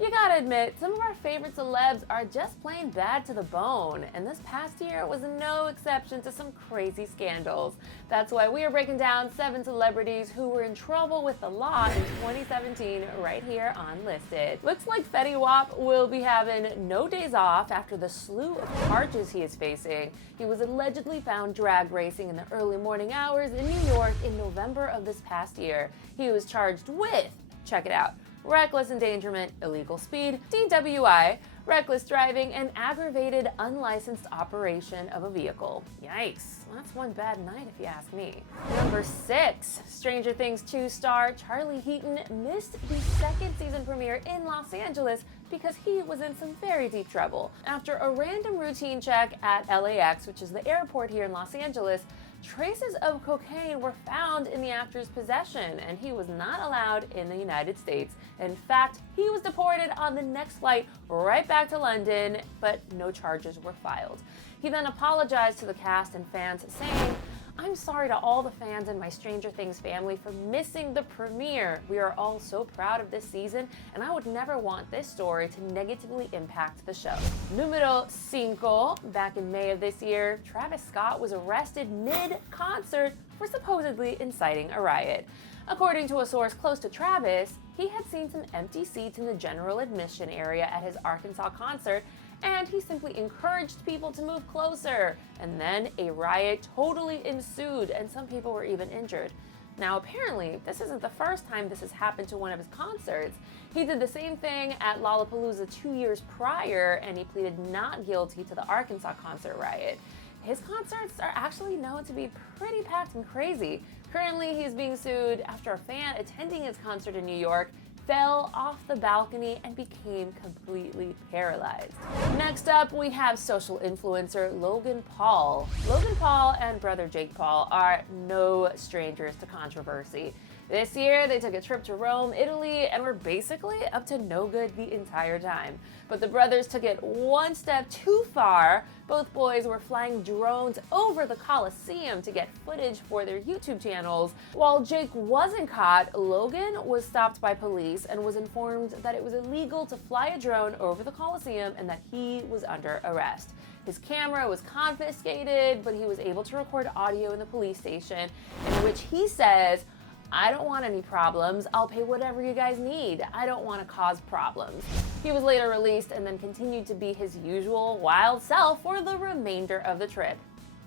You gotta admit, some of our favorite celebs are just plain bad to the bone, and this past year was no exception to some crazy scandals. That's why we are breaking down 7 celebrities who were in trouble with the law in 2017 right here on Listed. Looks like Fetty Wap will be having no days off after the slew of charges he is facing. He was allegedly found drag racing in the early morning hours in New York in November of this past year. He was charged with, check it out, reckless endangerment, illegal speed, DWI, reckless driving, and aggravated unlicensed operation of a vehicle. Yikes, that's one bad night if you ask me. Number 6, Stranger Things 2 star Charlie Heaton missed the second season premiere in Los Angeles because he was in some very deep trouble. After a random routine check at LAX, which is the airport here in Los Angeles, traces of cocaine were found in the actor's possession, and he was not allowed in the United States. In fact, he was deported on the next flight right back to London, but no charges were filed. He then apologized to the cast and fans, saying, "I'm sorry to all the fans and my Stranger Things family for missing the premiere. We are all so proud of this season, and I would never want this story to negatively impact the show." Numero 5. Back in May of this year, Travis Scott was arrested mid-concert for supposedly inciting a riot. According to a source close to Travis, he had seen some empty seats in the general admission area at his Arkansas concert, and he simply encouraged people to move closer. And then a riot totally ensued, and some people were even injured. Now, apparently, this isn't the first time this has happened to one of his concerts. He did the same thing at Lollapalooza 2 years prior, and he pleaded not guilty to the Arkansas concert riot. His concerts are actually known to be pretty packed and crazy. Currently, he's being sued after a fan attending his concert in New York fell off the balcony and became completely paralyzed. Next up, we have social influencer Logan Paul. Logan Paul and brother Jake Paul are no strangers to controversy. This year, they took a trip to Rome, Italy, and were basically up to no good the entire time. But the brothers took it one step too far. Both boys were flying drones over the Colosseum to get footage for their YouTube channels. While Jake wasn't caught, Logan was stopped by police and was informed that it was illegal to fly a drone over the Colosseum and that he was under arrest. His camera was confiscated, but he was able to record audio in the police station in which he says, "I don't want any problems. I'll pay whatever you guys need. I don't want to cause problems." He was later released and then continued to be his usual wild self for the remainder of the trip.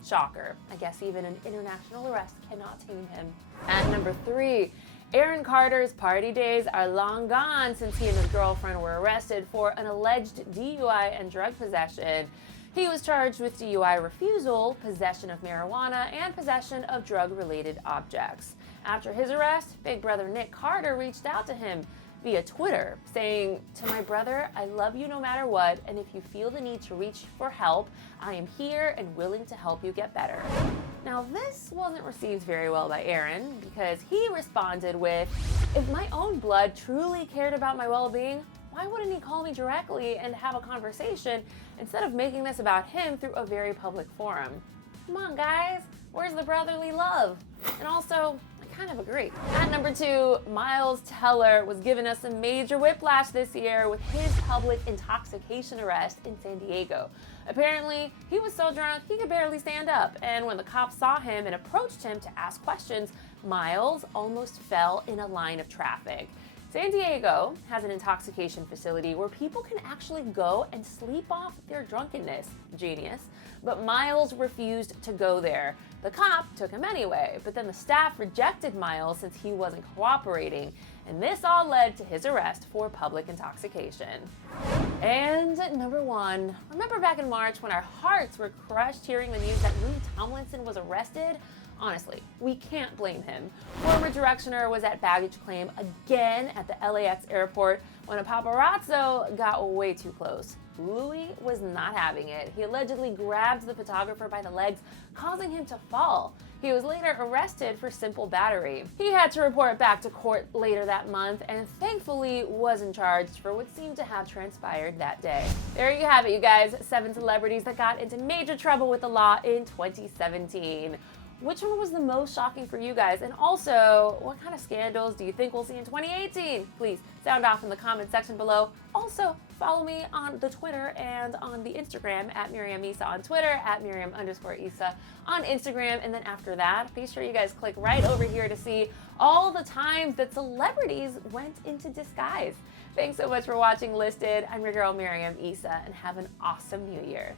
Shocker. I guess even an international arrest cannot tame him. At number 3, Aaron Carter's party days are long gone since he and his girlfriend were arrested for an alleged DUI and drug possession. He was charged with DUI refusal, possession of marijuana, and possession of drug-related objects. After his arrest, Big Brother Nick Carter reached out to him via Twitter, saying, "To my brother, I love you no matter what, and if you feel the need to reach for help, I am here and willing to help you get better." Now, this wasn't received very well by Aaron because he responded with, "If my own blood truly cared about my well-being, why wouldn't he call me directly and have a conversation instead of making this about him through a very public forum?" Come on, guys, where's the brotherly love? And also, I kind of agree. At number 2, Miles Teller was giving us a major whiplash this year with his public intoxication arrest in San Diego. Apparently, he was so drunk he could barely stand up, and when the cops saw him and approached him to ask questions, Miles almost fell in a line of traffic. San Diego has an intoxication facility where people can actually go and sleep off their drunkenness. Genius. But Miles refused to go there. The cop took him anyway, but then the staff rejected Miles since he wasn't cooperating, and this all led to his arrest for public intoxication. And number 1, remember back in March when our hearts were crushed hearing the news that Louis Tomlinson was arrested? Honestly, we can't blame him. Former Directioner was at baggage claim again at the LAX airport when a paparazzo got way too close. Louis was not having it. He allegedly grabbed the photographer by the legs, causing him to fall. He was later arrested for simple battery. He had to report back to court later that month and thankfully wasn't charged for what seemed to have transpired that day. There you have it, you guys. 7 celebrities that got into major trouble with the law in 2017. Which one was the most shocking for you guys? And also, what kind of scandals do you think we'll see in 2018? Please sound off in the comment section below. Also, follow me on the Twitter and on the Instagram at Miriam Isa on Twitter, at Miriam_Isa on Instagram. And then after that, be sure you guys click right over here to see all the times that celebrities went into disguise. Thanks so much for watching Listed. I'm your girl Miriam Isa, and have an awesome new year.